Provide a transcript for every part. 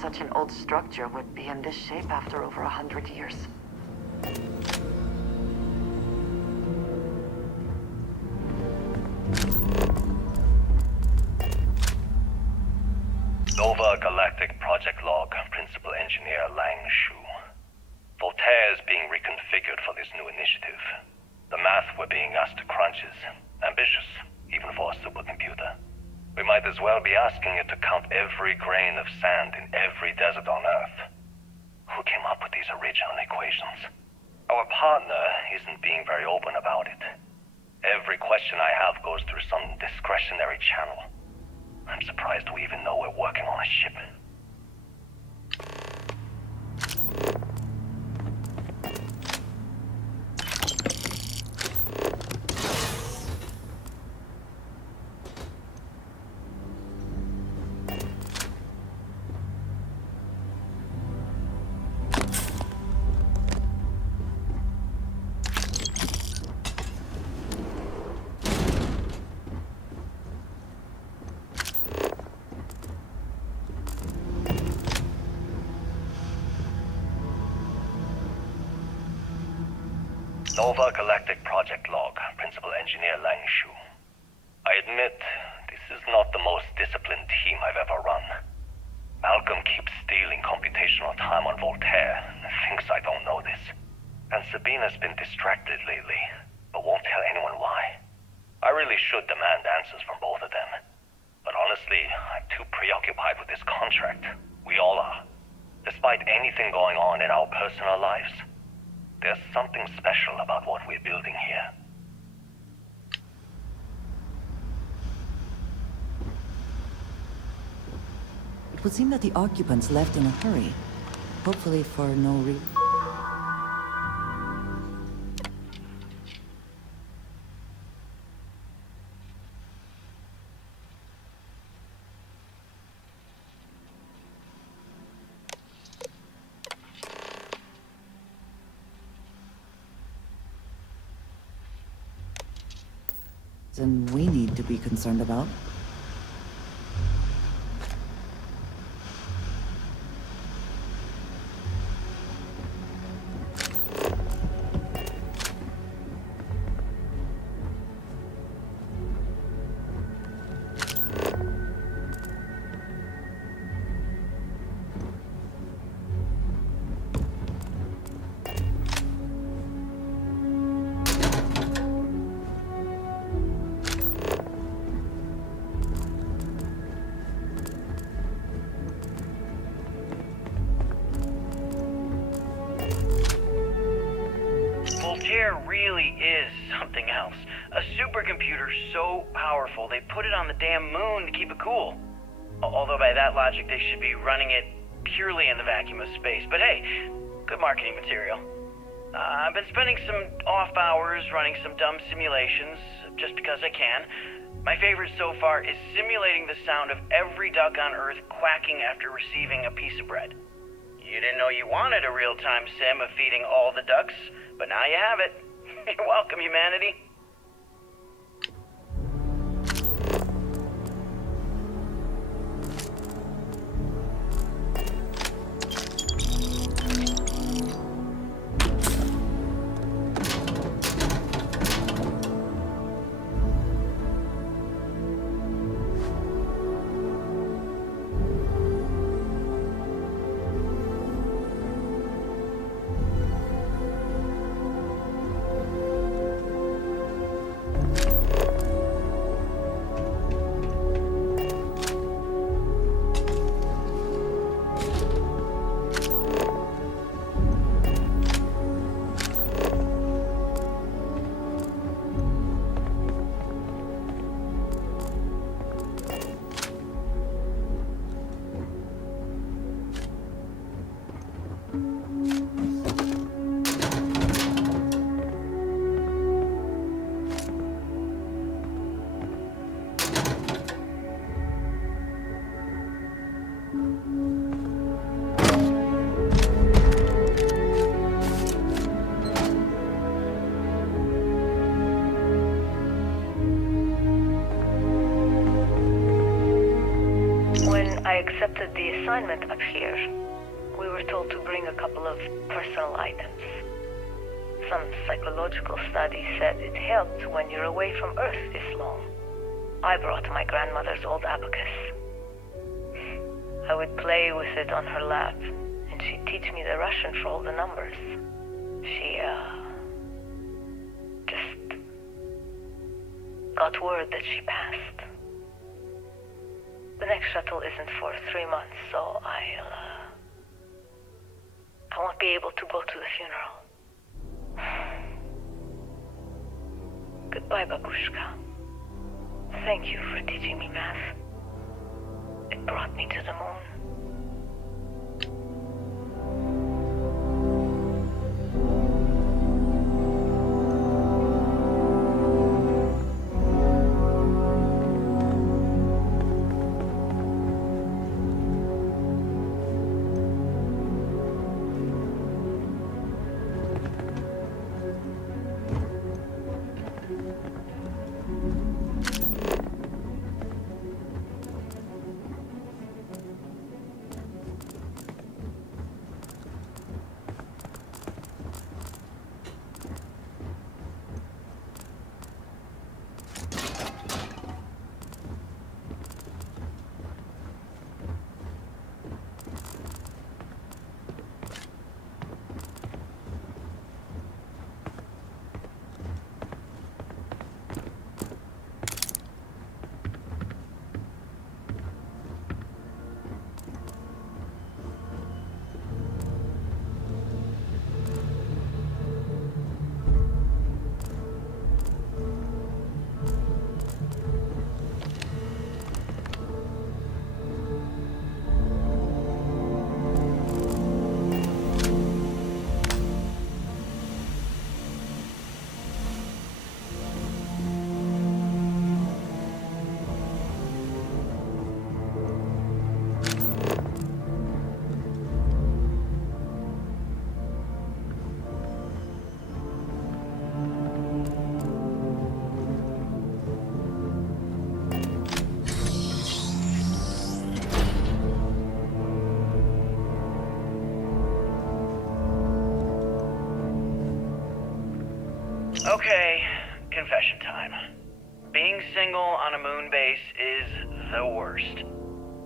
such an old structure would be in this shape after over 100 years. Nova Galactic Project Log, Principal Engineer Lang Shu. Voltaire is being reconfigured for this new initiative. The math we're being asked to crunch is ambitious, even for a supercomputer. We might as well be asking it to count every grain of sand in every desert on Earth. Who came up with these original equations? Our partner isn't being very open about it. Every question I have goes through some discretionary channel. I'm surprised we even know we're working on a ship. Nova Galactic Project Log, Principal Engineer Lang Shu. I admit, this is not the most disciplined team I've ever run. Malcolm keeps stealing computational time on Voltaire and thinks I don't know this. And Sabina's been distracted lately, but won't tell anyone why. I really should demand answers from both of them. But honestly, I'm too preoccupied with this contract. We all are. Despite anything going on in our personal lives, there's something special about what we're building here. It would seem that the occupants left in a hurry. Hopefully for no reason. And we need to be concerned about. Really is something else. A supercomputer so powerful they put it on the damn moon to keep it cool. Although by that logic they should be running it purely in the vacuum of space. But hey, good marketing material. I've been spending some off hours running some dumb simulations just because I can. My favorite so far is simulating the sound of every duck on Earth quacking after receiving a piece of bread. You didn't know you wanted a real-time sim of feeding all the ducks, but now you have it. You're welcome, humanity. I accepted the assignment up here. We were told to bring a couple of personal items. Some psychological study said it helped when you're away from Earth this long. I brought my grandmother's old abacus. I would play with it on her lap, and she'd teach me the Russian for all the numbers. She, just got word that she passed. The next shuttle isn't for 3 months, so I won't be able to go to the funeral. Goodbye, Babushka. Thank you for teaching me math. It brought me to the moon. Okay, confession time. Being single on a moon base is the worst.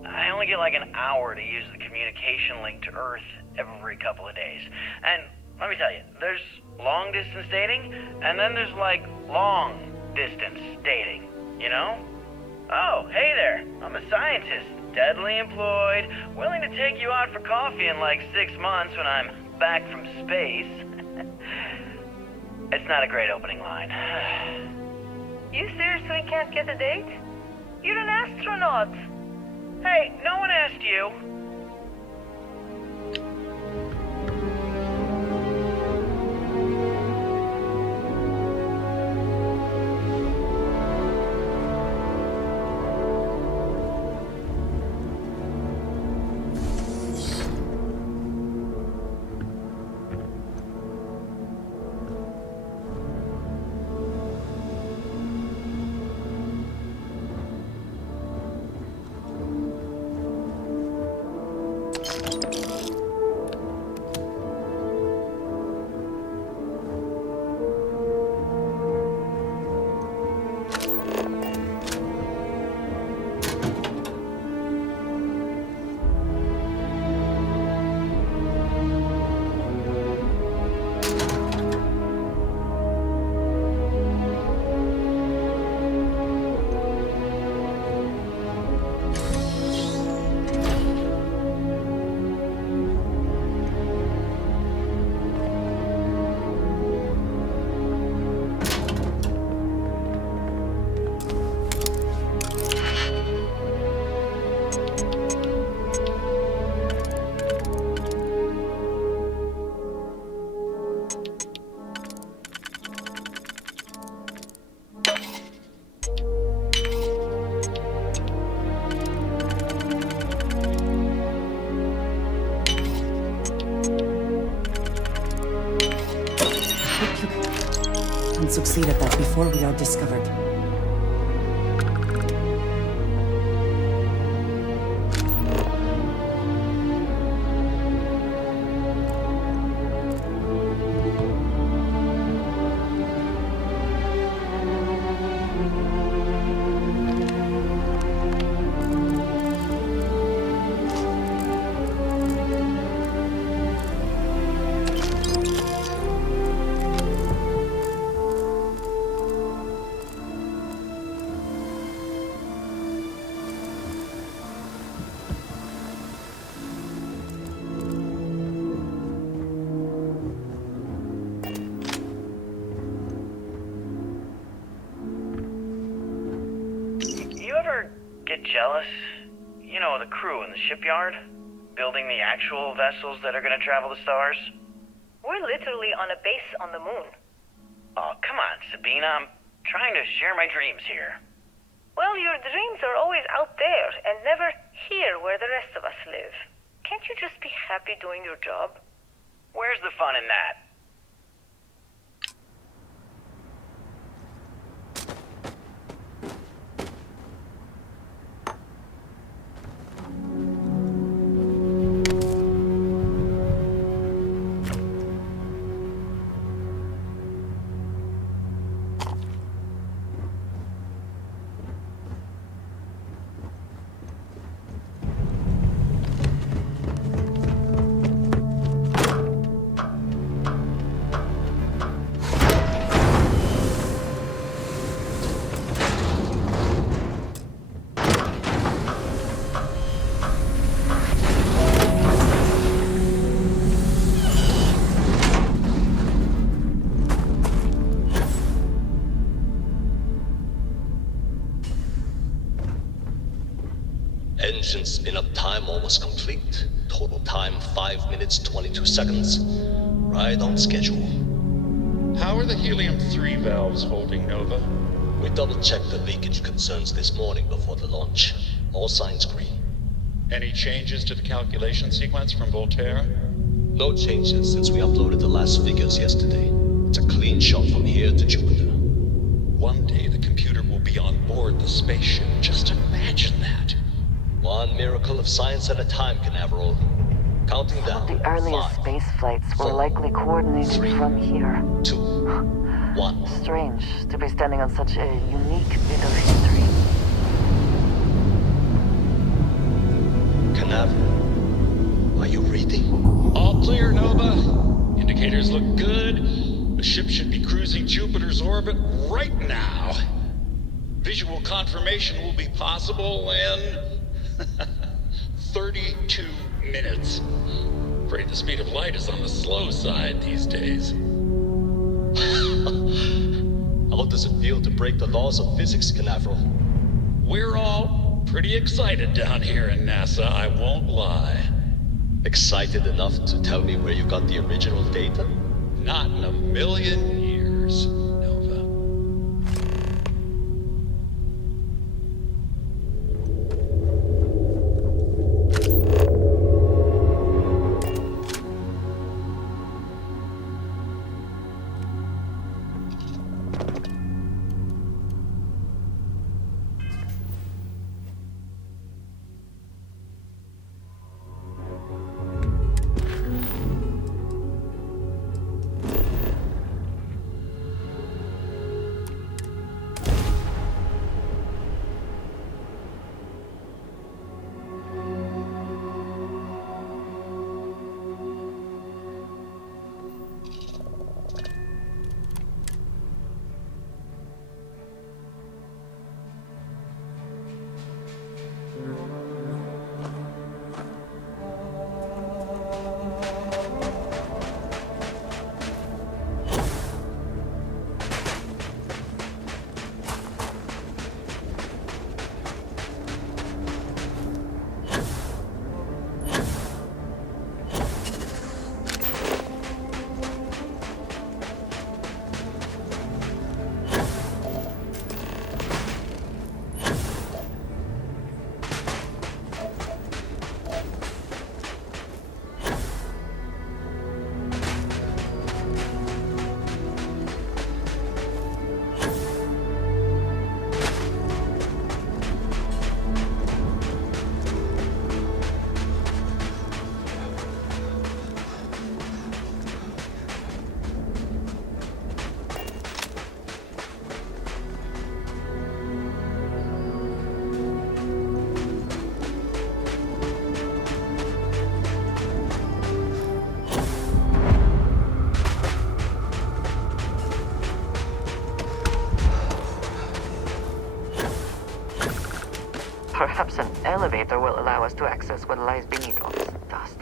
I only get like an hour to use the communication link to Earth every couple of days. And let me tell you, there's long distance dating, and then there's like long distance dating, you know? Oh, hey there, I'm a scientist, deadly employed, willing to take you out for coffee in like 6 months when I'm back from space. It's not a great opening line. You seriously can't get a date? You're an astronaut. Hey, no one asked you. Succeed at that before we are discovered. get jealous? You know, the crew in the shipyard? Building the actual vessels that are gonna travel the stars? We're literally on a base on the moon. Oh, come on, Sabina. I'm trying to share my dreams here. Well, your dreams are always out there and never here where the rest of us live. Can't you just be happy doing your job? Where's the fun in that? Engine spin-up time almost complete. Total time 5 minutes 22 seconds. Right on schedule. How are the helium-3 valves holding, Nova? We double-checked the leakage concerns this morning before the launch. All signs green. Any changes to the calculation sequence from Voltaire? No changes since we uploaded the last figures yesterday. It's a clean shot from here to Jupiter. One day the computer will be on board the spaceship. Just imagine that. One miracle of science at a time, Canaveral. Counting down. Some of the earliest 5, space flights were 4, likely coordinated 3, from here. 2, 1. Strange to be standing on such a unique bit of history. Canaveral, are you reading? All clear, Nova. Indicators look good. The ship should be cruising Jupiter's orbit right now. Visual confirmation will be possible in 32 minutes. Afraid the speed of light is on the slow side these days. How does it feel to break the laws of physics, Canaveral? We're all pretty excited down here in NASA, I won't lie. Excited enough to tell me where you got the original data? Not in a million years, Nova. Perhaps an elevator will allow us to access what lies beneath all this dust.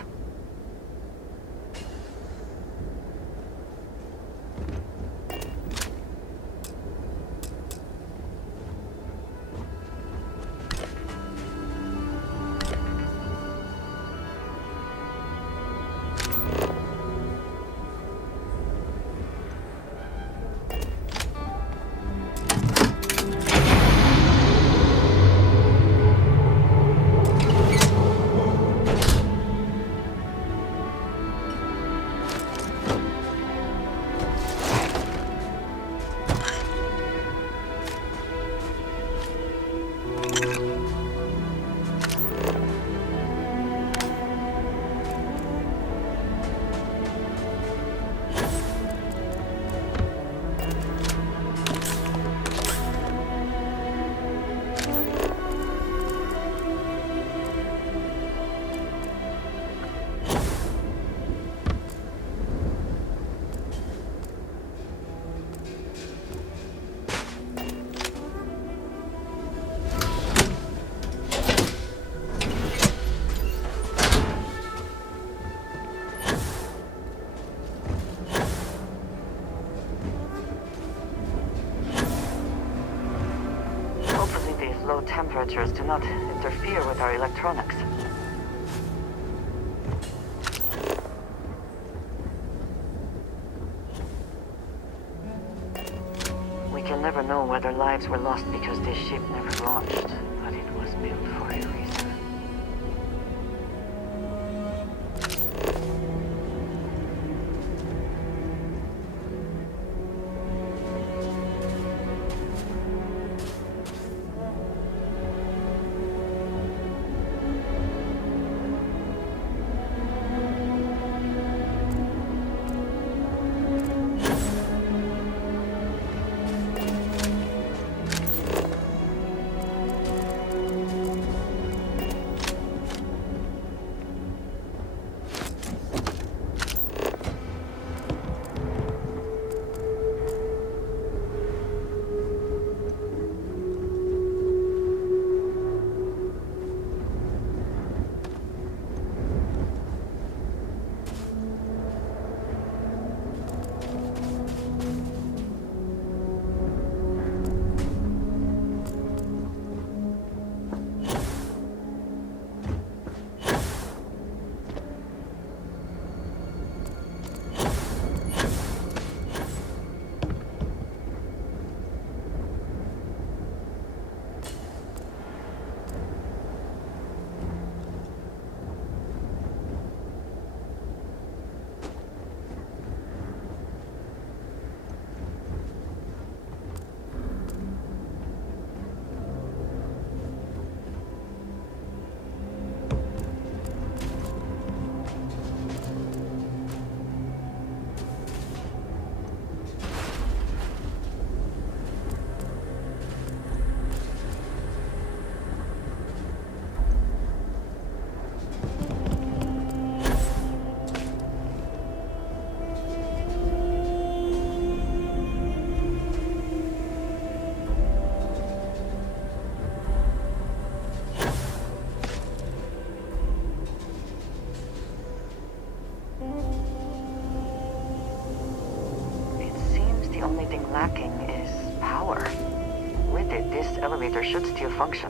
creatures do not interfere with our electronics. We can never know whether lives were lost because this ship never launched, but it was built for a reason. The only thing lacking is power. With it, this elevator should still function.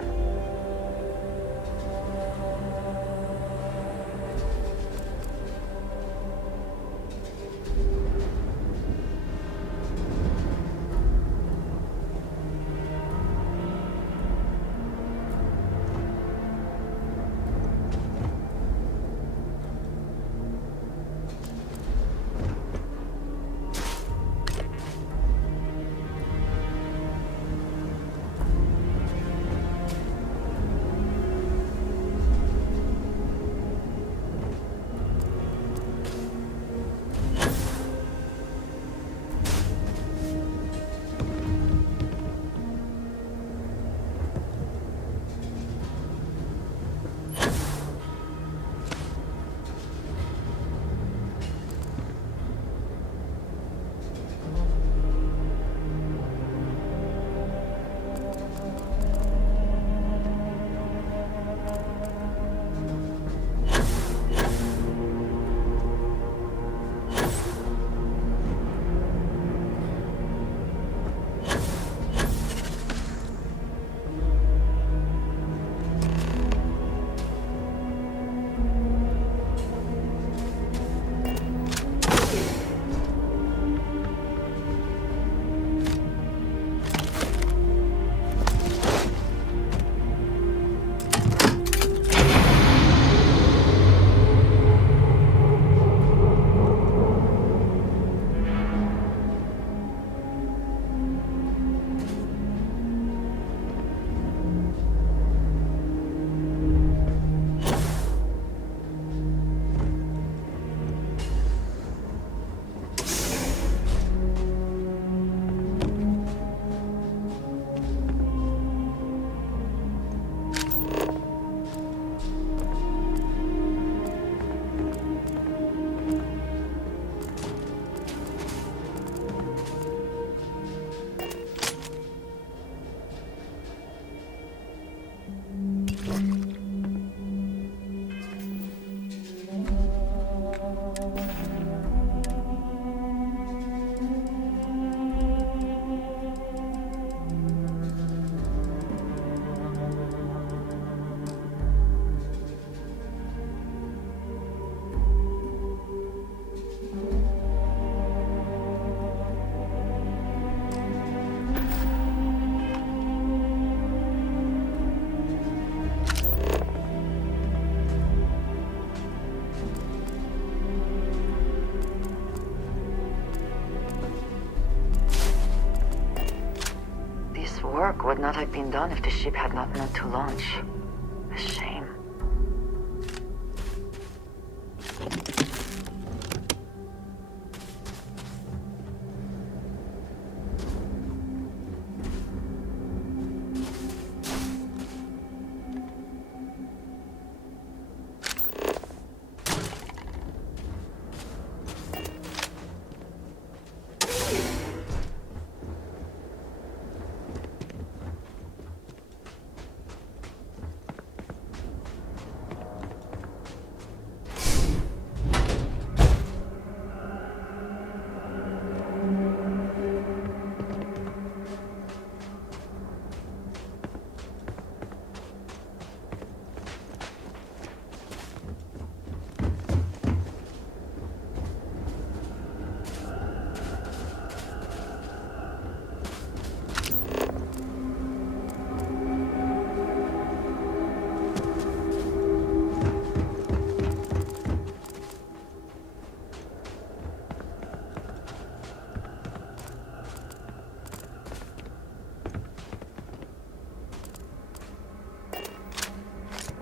would not have been done if the ship had not meant to launch. A shame.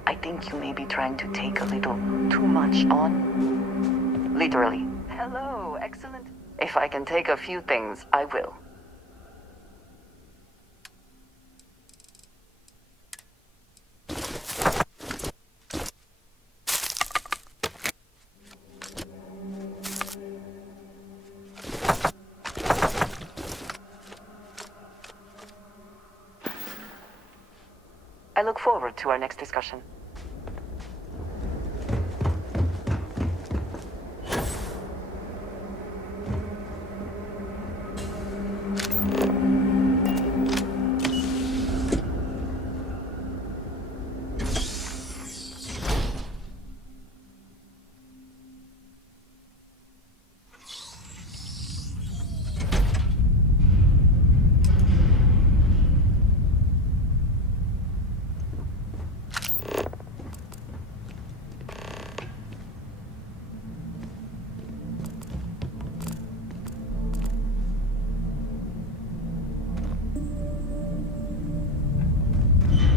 I think you may be trying to take a little too much on. Literally. Hello, excellent. If I can take a few things, I will. I look forward to our next discussion.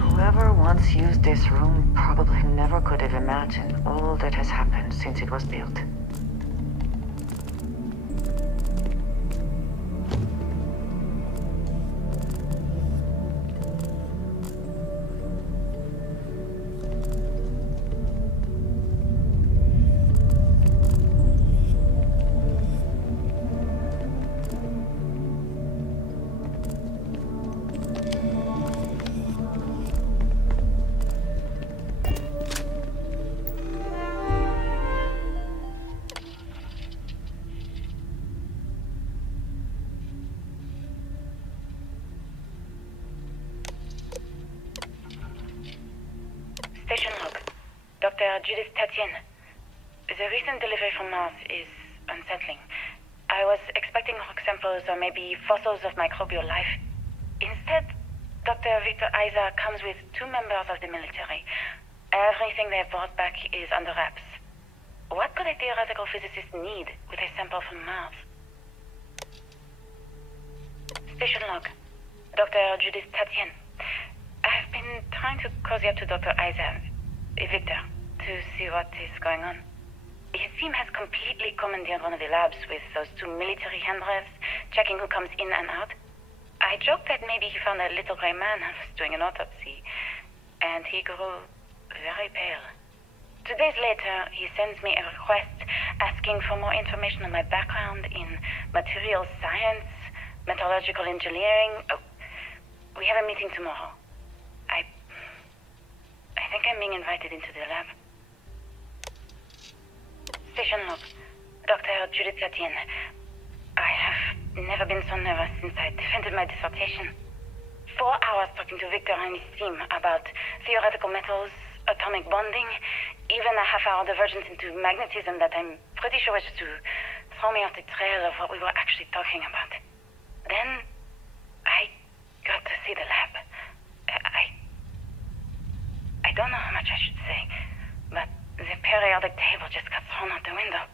Whoever once used this room probably never could have imagined all that has happened since it was built. Station log. Dr. Judith Tatian. The recent delivery from Mars is unsettling. I was expecting rock samples or maybe fossils of microbial life. Instead, Dr. Victor Isa comes with 2 members of the military. Everything they've brought back is under wraps. What could a theoretical physicist need with a sample from Mars? Station log. Dr. Judith Tatian. I've been trying to cozy up to Dr. Isa, Victor, to see what is going on. His team has completely commandeered one of the labs with those 2 military handlers, checking who comes in and out. I joked that maybe he found a little gray man and was doing an autopsy, and he grew very pale. 2 days later, he sends me a request asking for more information on my background in materials science, metallurgical engineering. Oh, we have a meeting tomorrow. I think I'm being invited into the lab. Station log. Dr. Judith Tatian. I have never been so nervous since I defended my dissertation. 4 hours talking to Victor and his team about theoretical metals, atomic bonding, even a half-hour divergence into magnetism that I'm pretty sure was just to throw me off the trail of what we were actually talking about. Then, I got to see the lab. I don't know how much I should say, but the periodic table just got thrown out the window.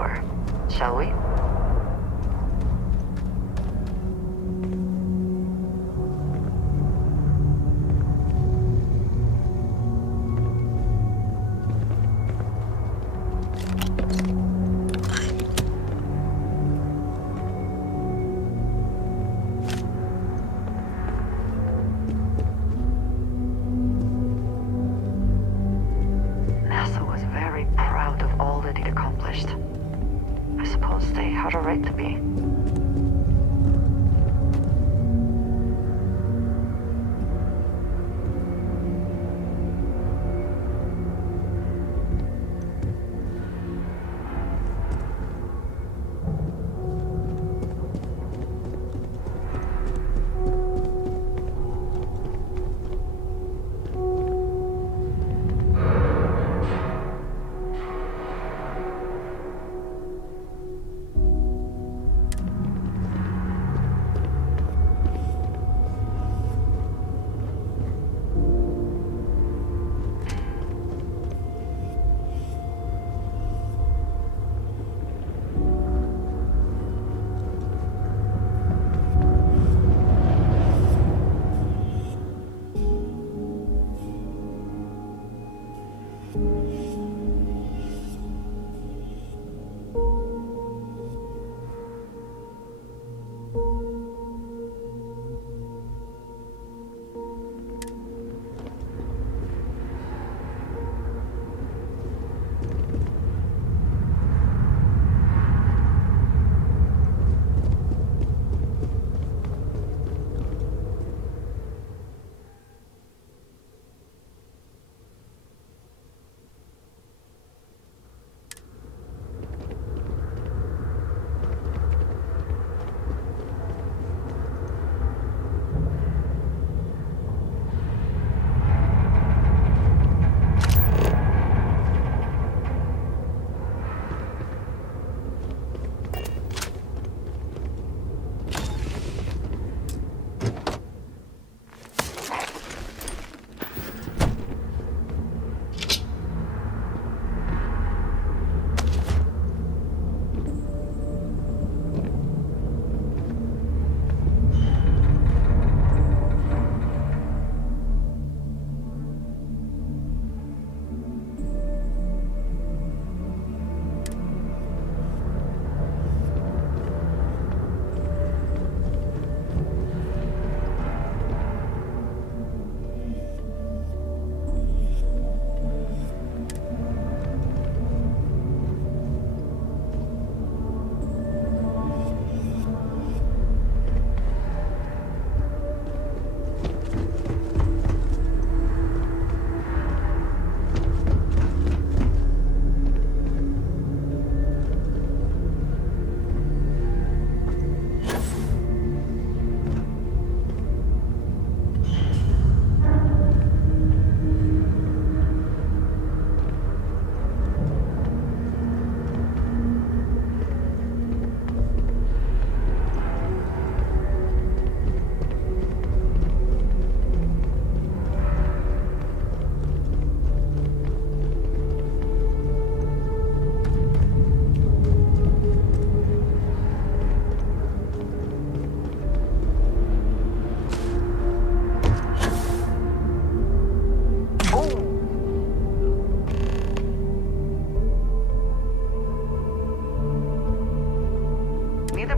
tour, shall we? NASA was very proud of all that it accomplished. I suppose they had a right to be.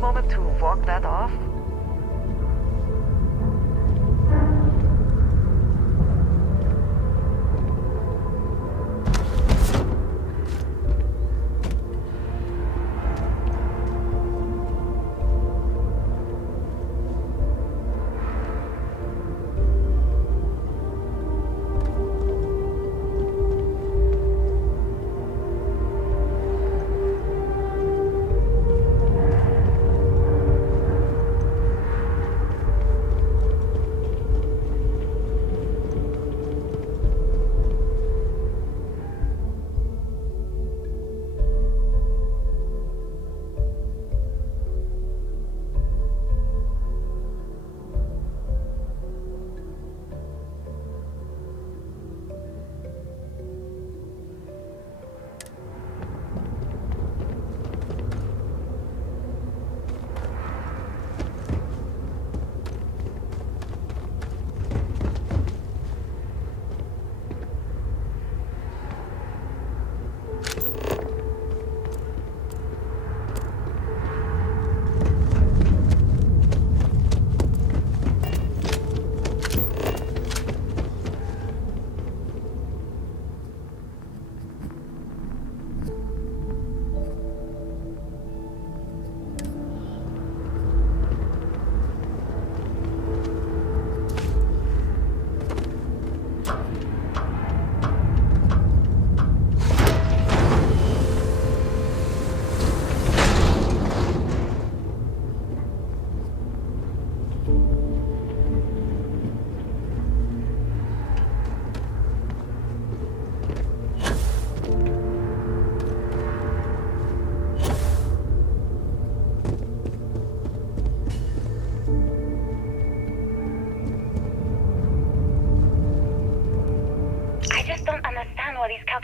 Moment to walk that off?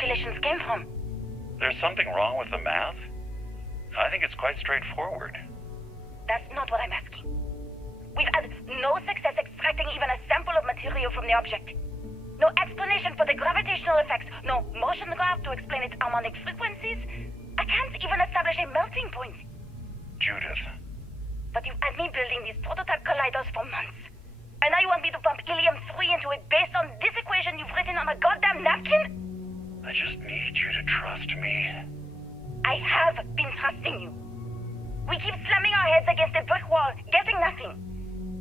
calculations came from. There's something wrong with the math? I think it's quite straightforward. That's not what I'm asking. We've had no success extracting even a sample of material from the object. No explanation for the gravitational effects, no motion graph to explain its harmonic frequencies. I can't even establish a melting point. Judith. But you've had me building these prototype colliders for months. And now you want me to pump helium-3 into it based on this equation you've written on a goddamn napkin? I just need you to trust me. I have been trusting you. We keep slamming our heads against a brick wall, getting nothing.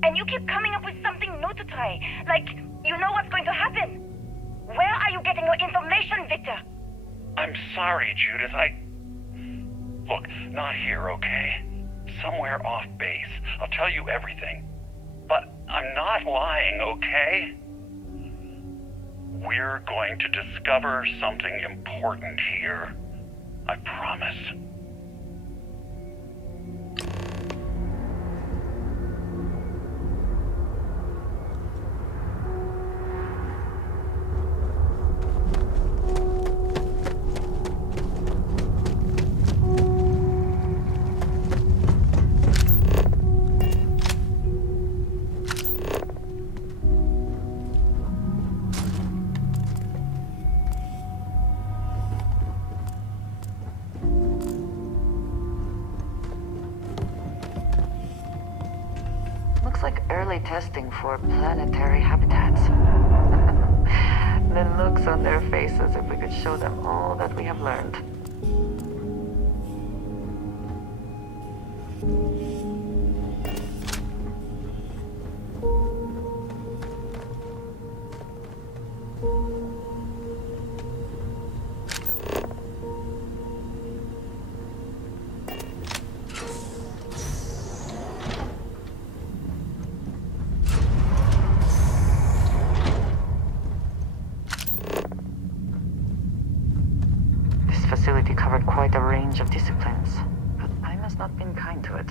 And you keep coming up with something new to try. Like, you know what's going to happen. Where are you getting your information, Victor? I'm sorry, Judith. Look, not here, okay? Somewhere off base. I'll tell you everything. But I'm not lying, okay? We're going to discover something important here. I promise. Looks like early testing for planetary habitats. The looks on their faces if we could show them all that we have learned. Facility covered quite a range of disciplines, but time has not been kind to it.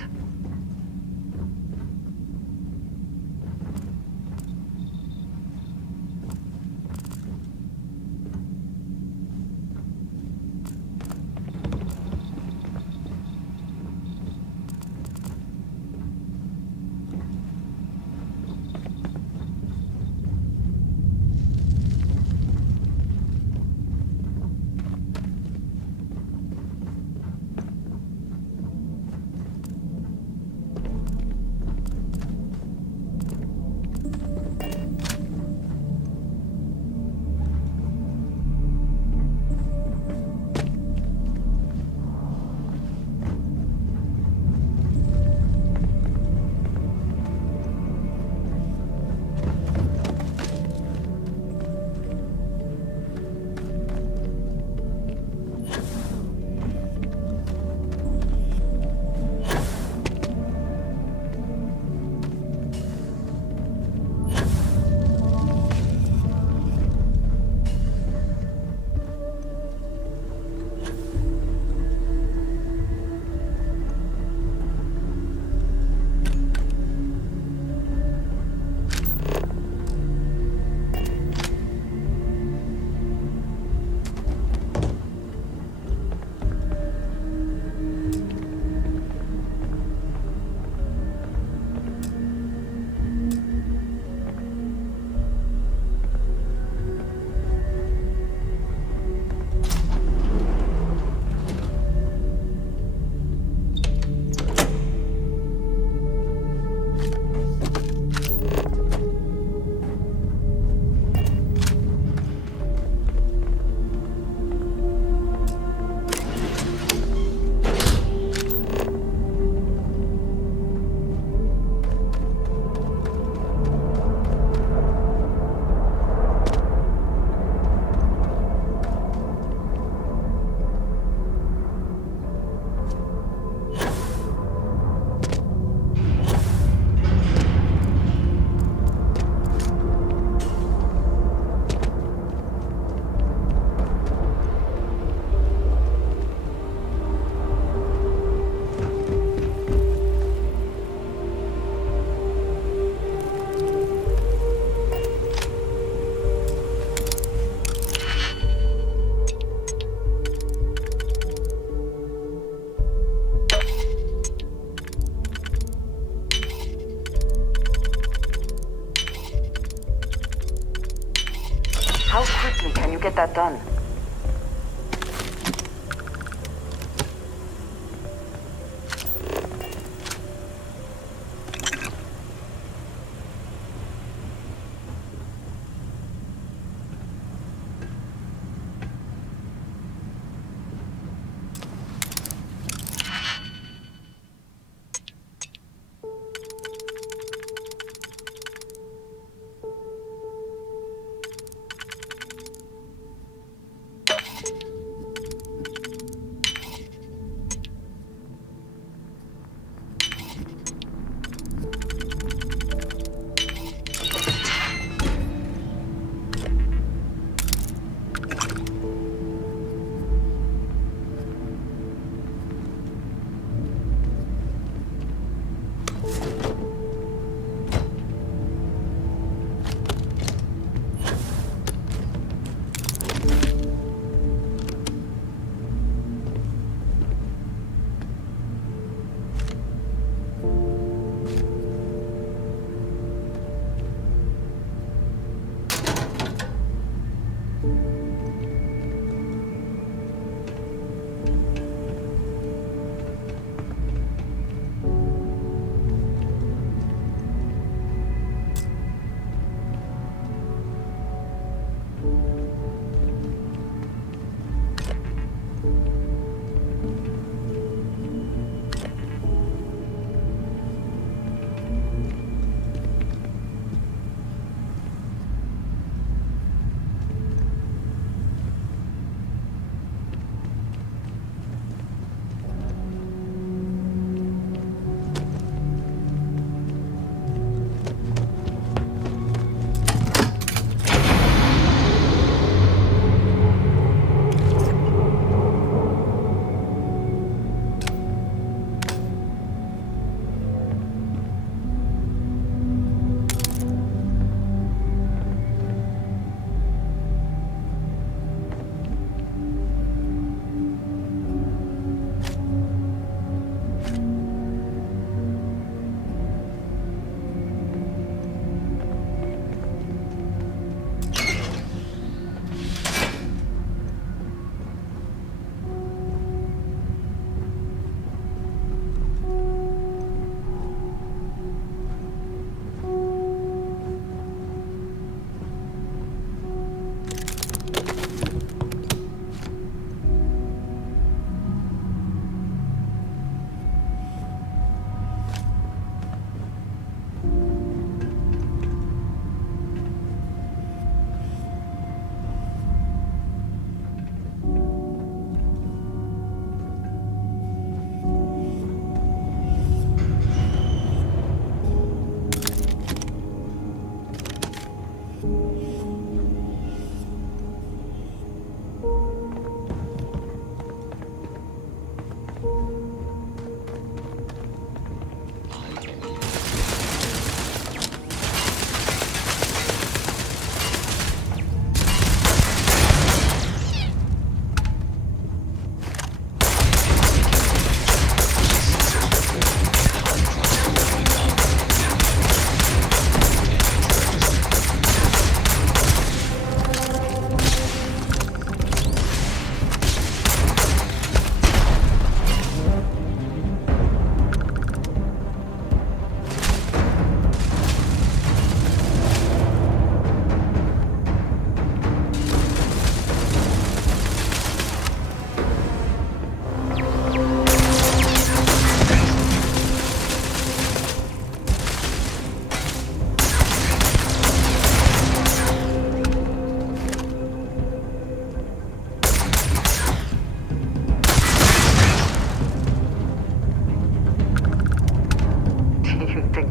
get that done.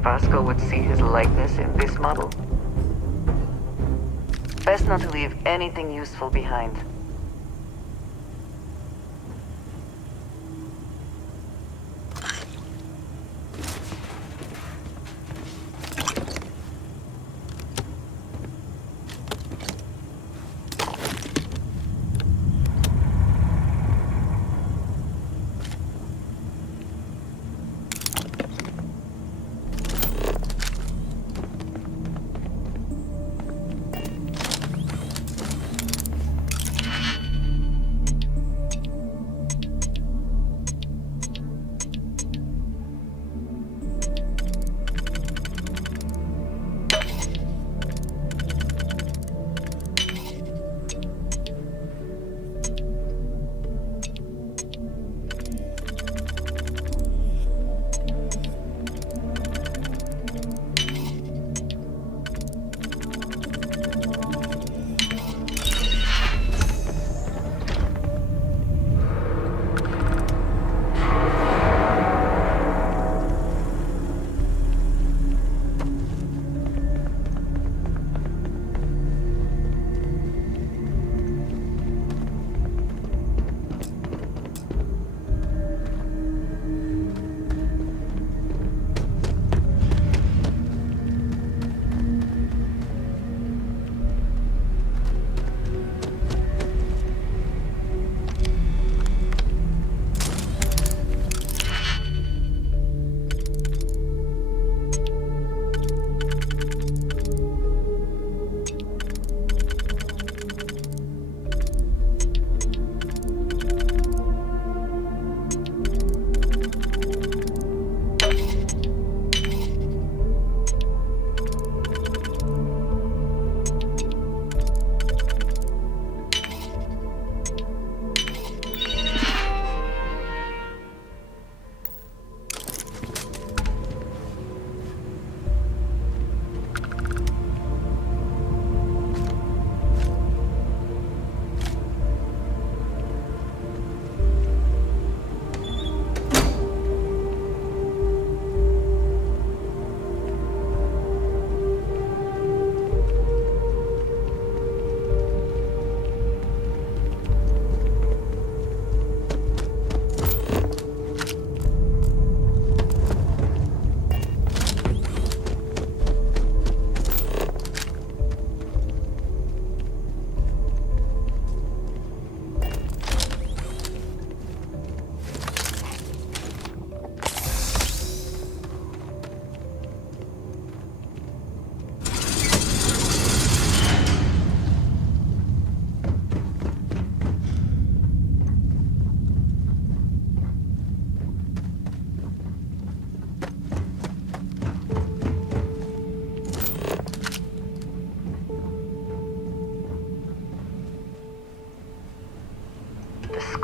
Vasco would see his likeness in this model. Best not to leave anything useful behind.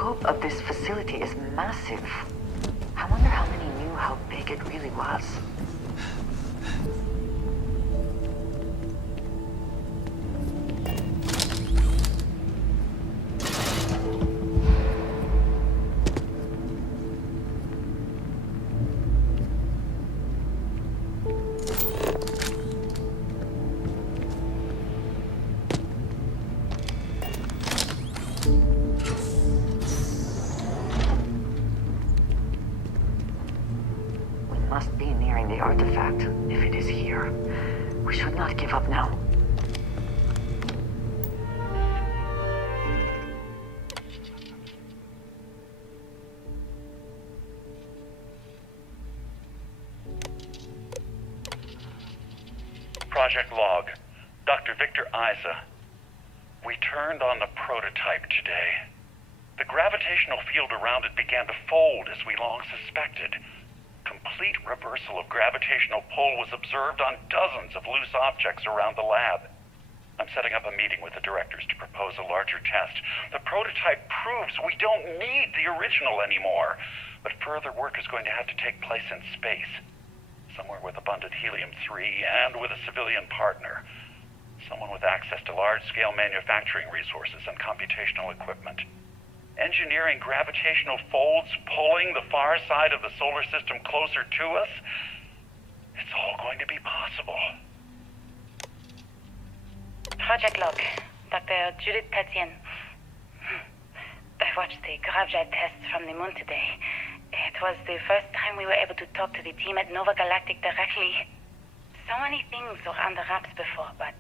scope of this facility is massive. I wonder how many knew how big it really was. Must be nearing the artifact, if it is here. We should not give up now. Project log. Dr. Victor Isa. We turned on the prototype today. The gravitational field around it began to fold as we long suspected. Complete reversal of gravitational pull was observed on dozens of loose objects around the lab. I'm setting up a meeting with the directors to propose a larger test. The prototype proves we don't need the original anymore, but further work is going to have to take place in space, somewhere with abundant helium-3 and with a civilian partner, someone with access to large-scale manufacturing resources and computational equipment. Engineering gravitational folds pulling the far side of the solar system closer to us, it's all going to be possible. Project log. Dr. Judith Tatien. I watched the gravjet tests from the moon today. It was the first time we were able to talk to the team at Nova Galactic directly. So many things were under wraps before, but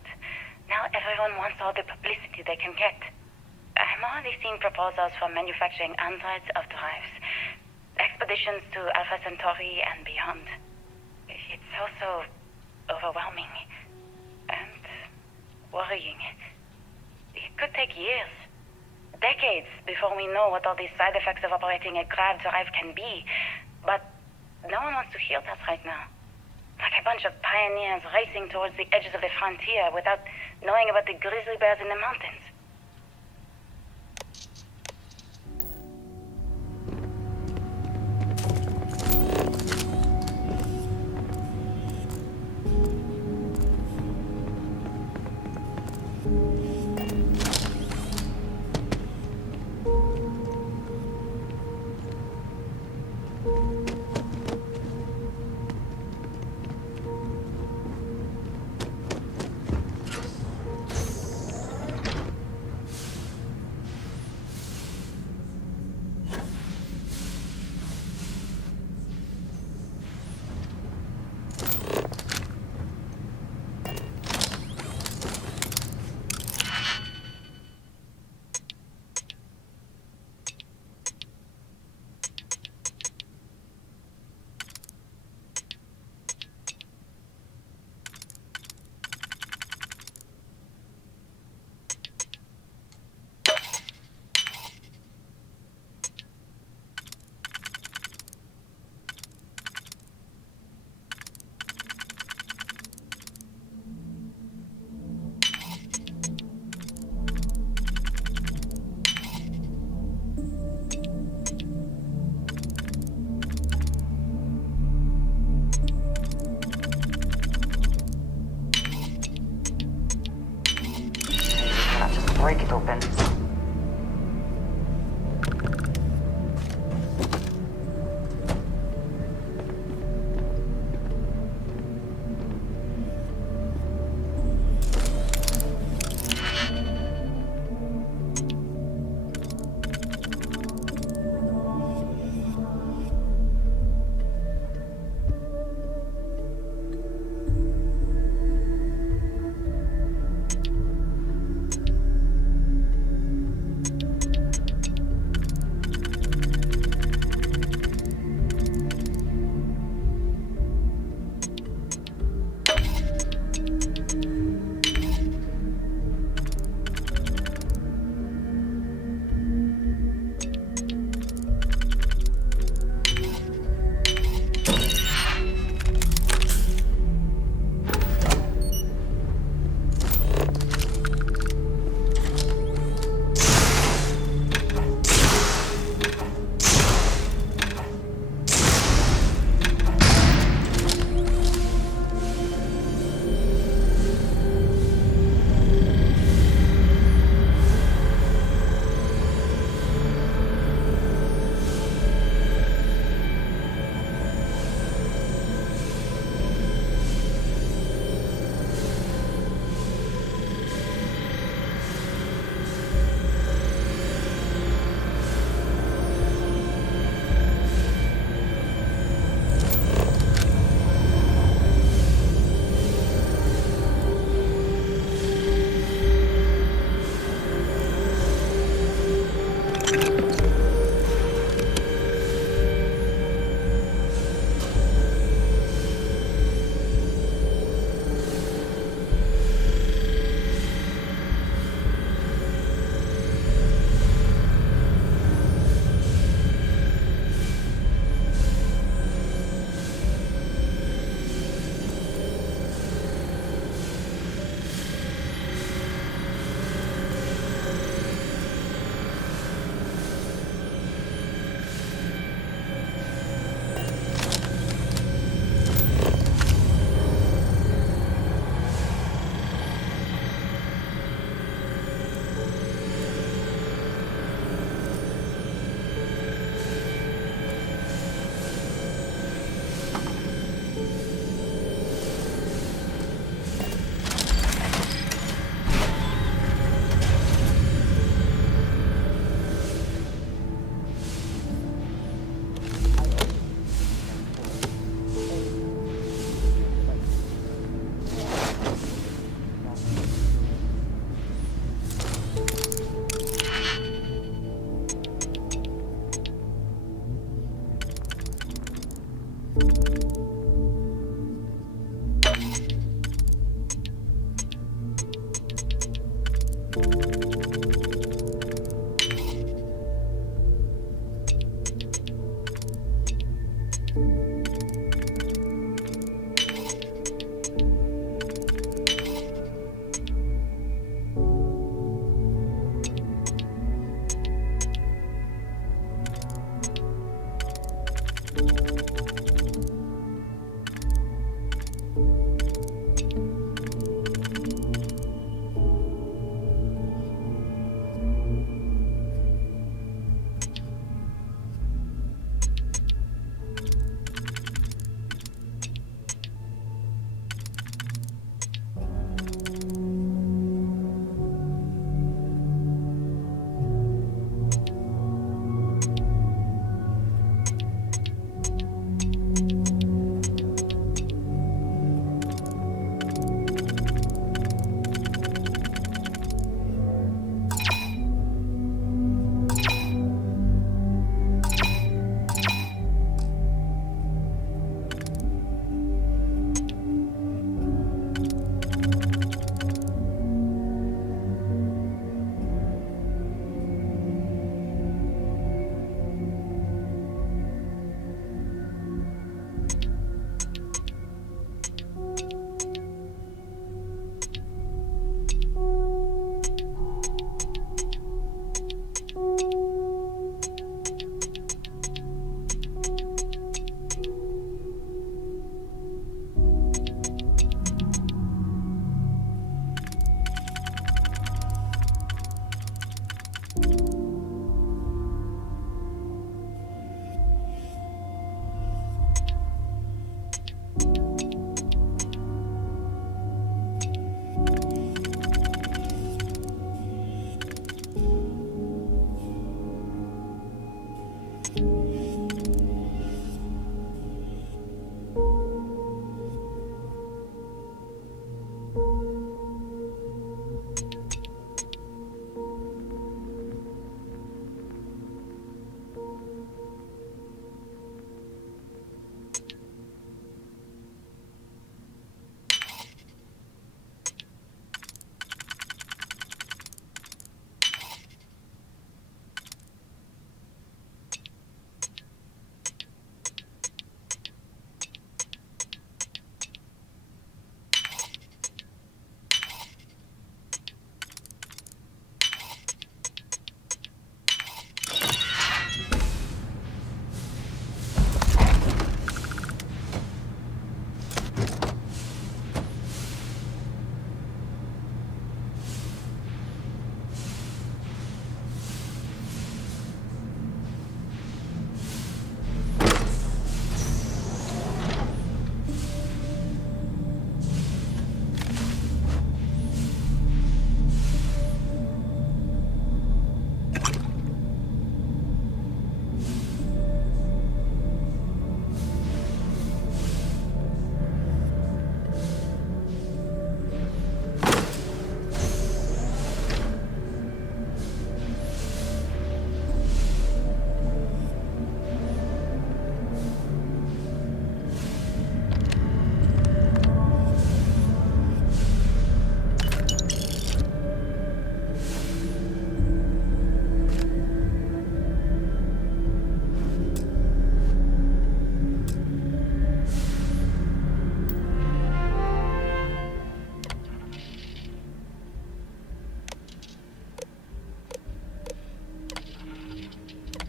now everyone wants all the publicity they can get. I'm already seeing proposals for manufacturing hundreds of drives, expeditions to Alpha Centauri and beyond. It's also overwhelming and worrying. It could take years, decades, before we know what all the side effects of operating a grav drive can be. But no one wants to hear that right now. Like a bunch of pioneers racing towards the edges of the frontier without knowing about the grizzly bears in the mountains. Break it open.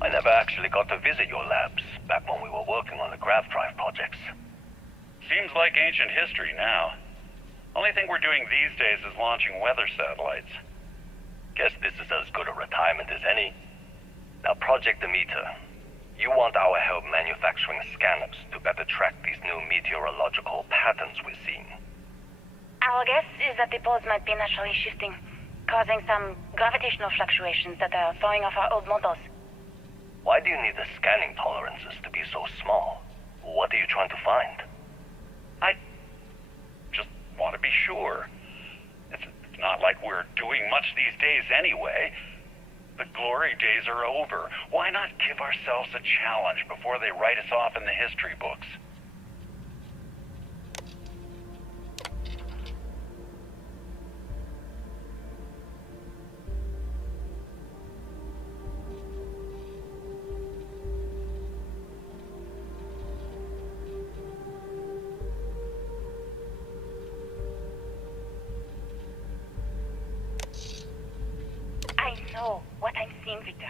I never actually got to visit your labs back when we were working on the grav drive projects. Seems like ancient history now. Only thing we're doing these days is launching weather satellites. Guess this is as good a retirement as any. Now, Project Demeter. You want our help manufacturing scanners to better track these new meteorological patterns we're seeing. Our guess is that the poles might be naturally shifting, causing some gravitational fluctuations that are throwing off our old models. Why do you need the scanning tolerances to be so small? What are you trying to find? I just want to be sure. It's not like we're doing much these days anyway. The glory days are over. Why not give ourselves a challenge before they write us off in the history books? I'm seeing, Victor.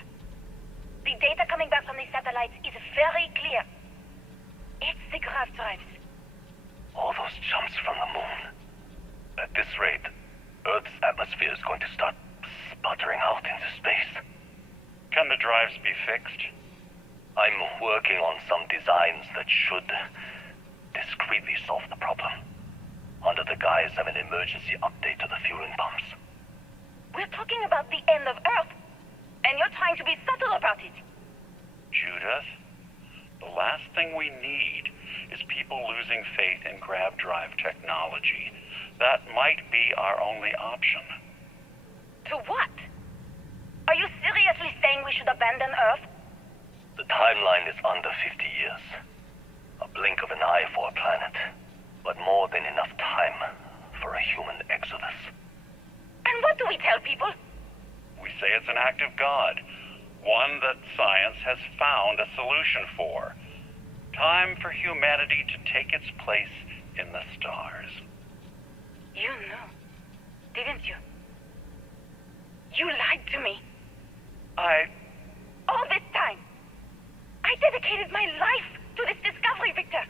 The data coming back from the satellites is very clear. It's the grav drives. All those jumps from the moon. At this rate, Earth's atmosphere is going to start sputtering out into space. Can the drives be fixed? I'm working on some designs that should discreetly solve the problem, under the guise of an emergency update to the fueling pumps. We're talking about the end of Earth, and you're trying to be subtle about it. Judith, the last thing we need is people losing faith in grav drive technology. That might be our only option. To what? Are you seriously saying we should abandon Earth? The timeline is under 50 years. A blink of an eye for a planet, but more than enough time for a human exodus. And what do we tell people? We say it's an act of God, one that science has found a solution for. Time for humanity to take its place in the stars. You knew, didn't you? You lied to me. All this time, I dedicated my life to this discovery, Victor.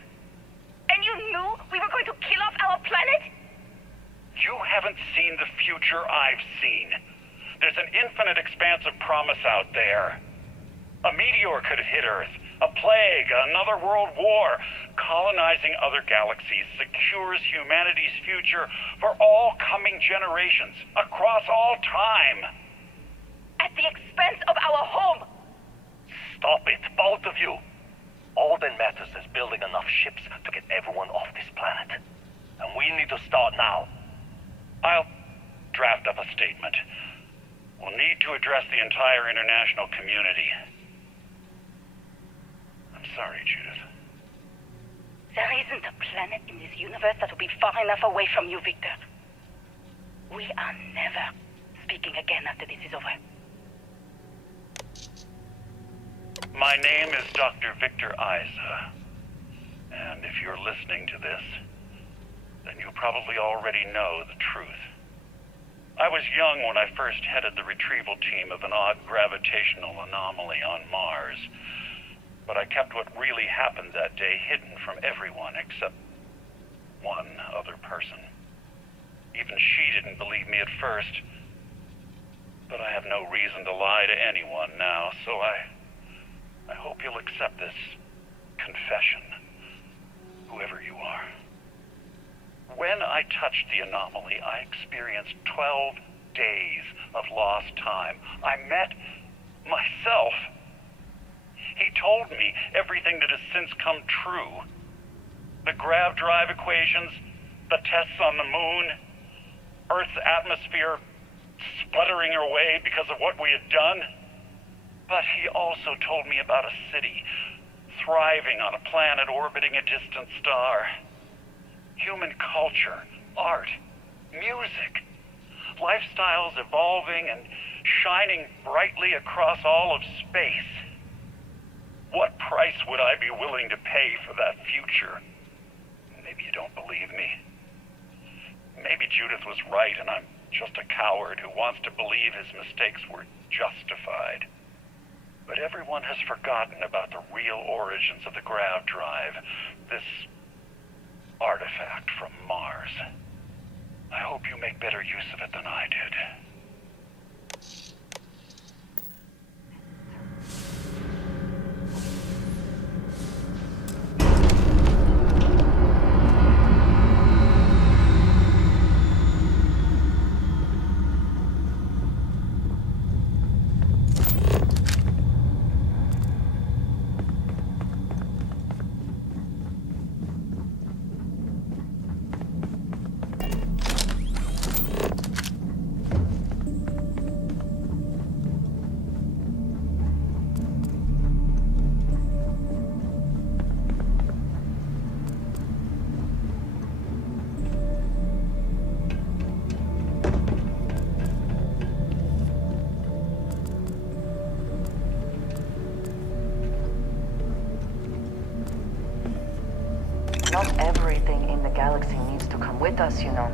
And you knew we were going to kill off our planet? You haven't seen the future I've seen. There's an infinite expanse of promise out there. A meteor could hit Earth, a plague, another world war. Colonizing other galaxies secures humanity's future for all coming generations, across all time. At the expense of our home. Stop it, both of you. All that matters is building enough ships to get everyone off this planet. And we need to start now. I'll draft up a statement. We'll need to address the entire international community. I'm sorry, Judith. There isn't a planet in this universe that will be far enough away from you, Victor. We are never speaking again after this is over. My name is Dr. Victor Isa. And if you're listening to this, then you probably already know the truth. I was young when I first headed the retrieval team of an odd gravitational anomaly on Mars. But I kept what really happened that day hidden from everyone except one other person. Even she didn't believe me at first. But I have no reason to lie to anyone now, so I hope you'll accept this confession, whoever you are. When I touched the anomaly, I experienced 12 days of lost time. I met myself. He told me everything that has since come true. The grav drive equations, the tests on the moon, Earth's atmosphere sputtering away because of what we had done. But he also told me about a city thriving on a planet orbiting a distant star. Human culture, art, music, lifestyles evolving and shining brightly across all of space. What price would I be willing to pay for that future? Maybe you don't believe me. Maybe Judith was right and I'm just a coward who wants to believe his mistakes were justified. But everyone has forgotten about the real origins of the grav drive, this artifact from Mars. I hope you make better use of it than I did. Not everything in the galaxy needs to come with us, you know.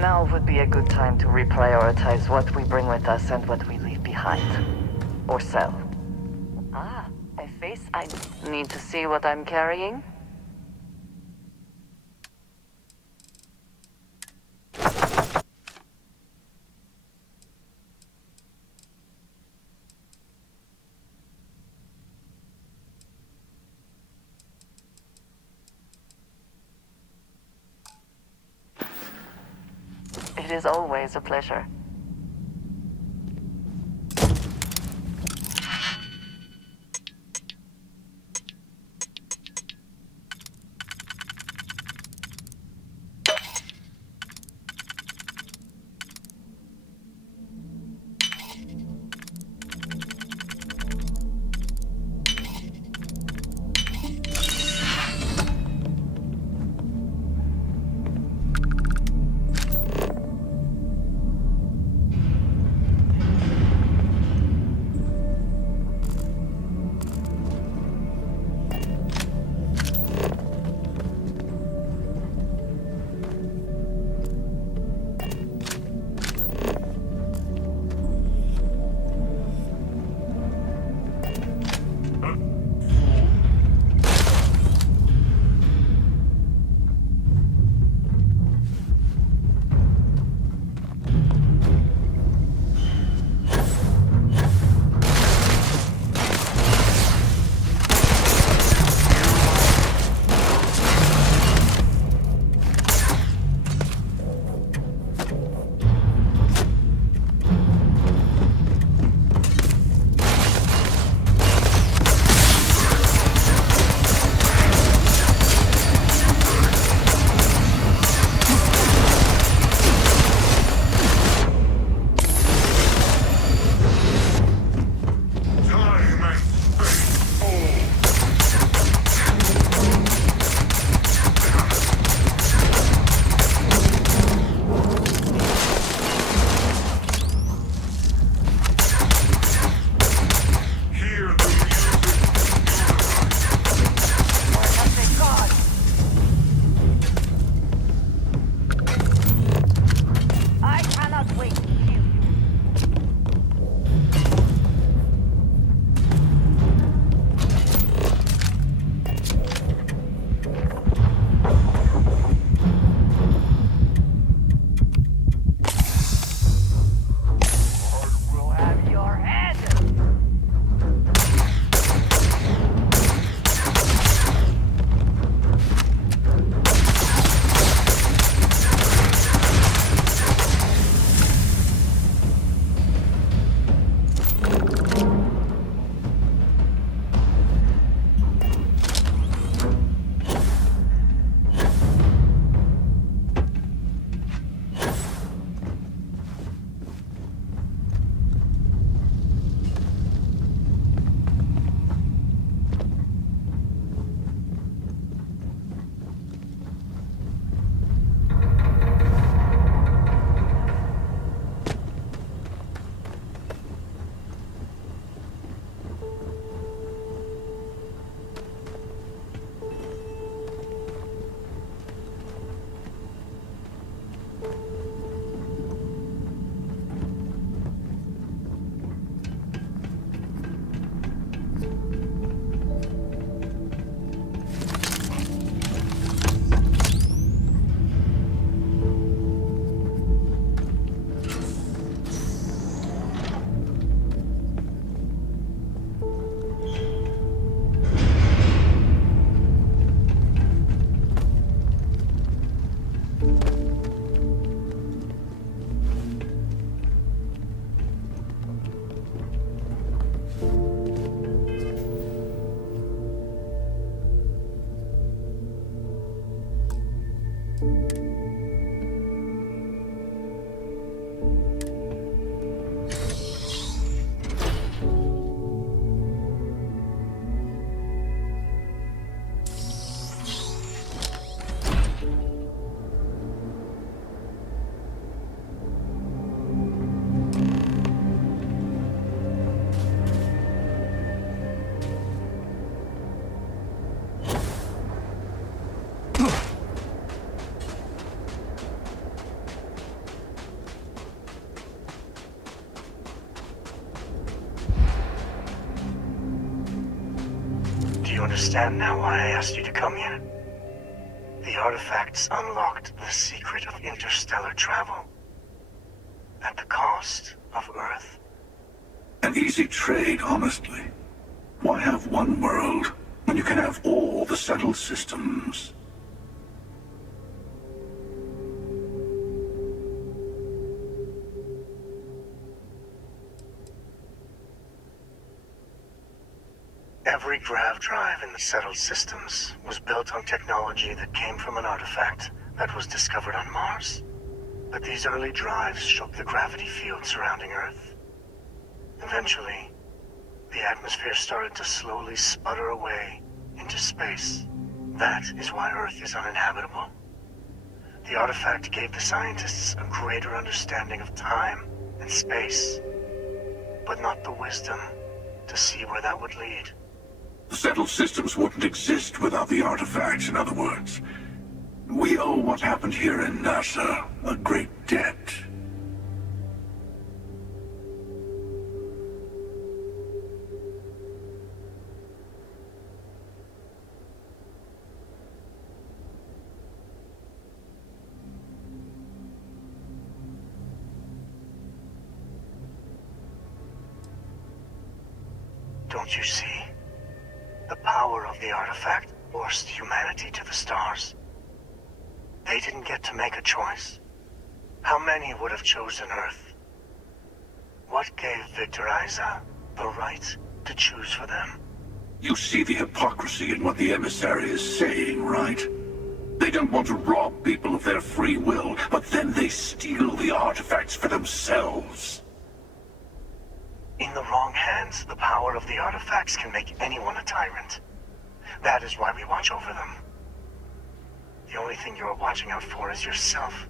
Now would be a good time to reprioritize what we bring with us and what we leave behind. Or sell. Ah, a face I need to see what I'm carrying? It is always a pleasure. you understand now why I asked you to come here? The artifacts unlocked the secret of interstellar travel. At the cost of Earth. An easy trade, honestly. Why have one world when you can have all the settled systems? Every grav drive in the settled systems was built on technology that came from an artifact that was discovered on Mars. But these early drives shook the gravity field surrounding Earth. Eventually, the atmosphere started to slowly sputter away into space. That is why Earth is uninhabitable. The artifact gave the scientists a greater understanding of time and space, but not the wisdom to see where that would lead. The settled systems wouldn't exist without the artifacts, in other words. We owe what happened here in NASA a great debt. Don't you see? The power of the artifact forced humanity to the stars. They didn't get to make a choice. How many would have chosen Earth? What gave Victor Isa the right to choose for them? You see the hypocrisy in what the emissary is saying, right? They don't want to rob people of their free will, but then they steal the artifacts for themselves. In the wrong hands, the power of the artifacts can make anyone a tyrant. That is why we watch over them. The only thing you're watching out for is yourself.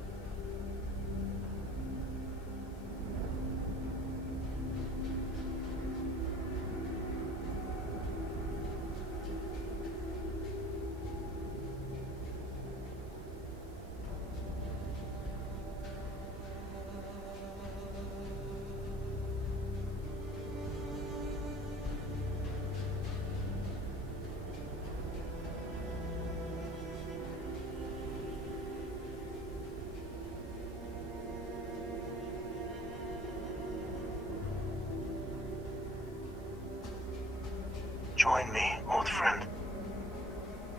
Join me, old friend.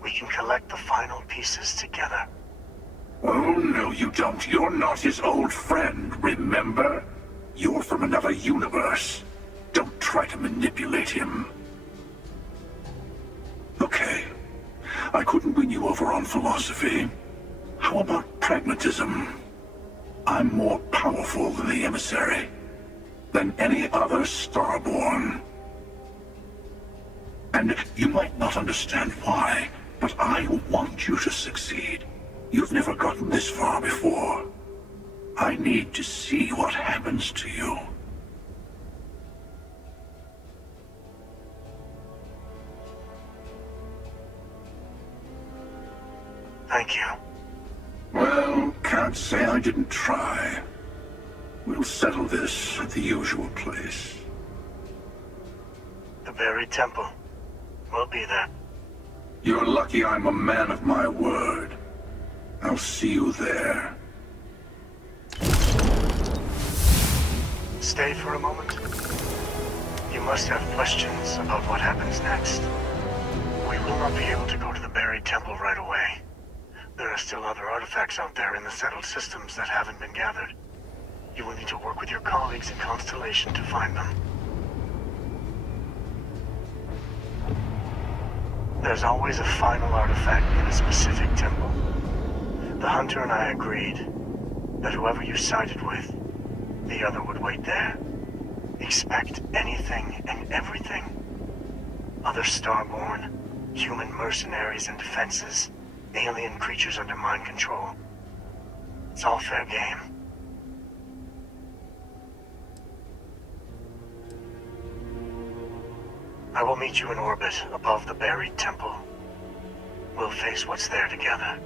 We can collect the final pieces together. Oh, no you don't. You're not his old friend, remember? You're from another universe. Don't try to manipulate him. Okay. I couldn't win you over on philosophy. How about pragmatism? I'm more powerful than the emissary. Than any other starborn. And you might not understand why, but I want you to succeed. You've never gotten this far before. I need to see what happens to you. Thank you. Well, can't say I didn't try. We'll settle this at the usual place. The buried temple. We'll be there. You're lucky I'm a man of my word. I'll see you there. Stay for a moment. You must have questions about what happens next. We will not be able to go to the buried temple right away. There are still other artifacts out there in the settled systems that haven't been gathered. You will need to work with your colleagues in Constellation to find them. There's always a final artifact in a specific temple. The hunter and I agreed that whoever you sided with, the other would wait there. Expect anything and everything. Other starborn, human mercenaries and defenses, alien creatures under mind control. It's all fair game. I will meet you in orbit above the buried temple. We'll face what's there together.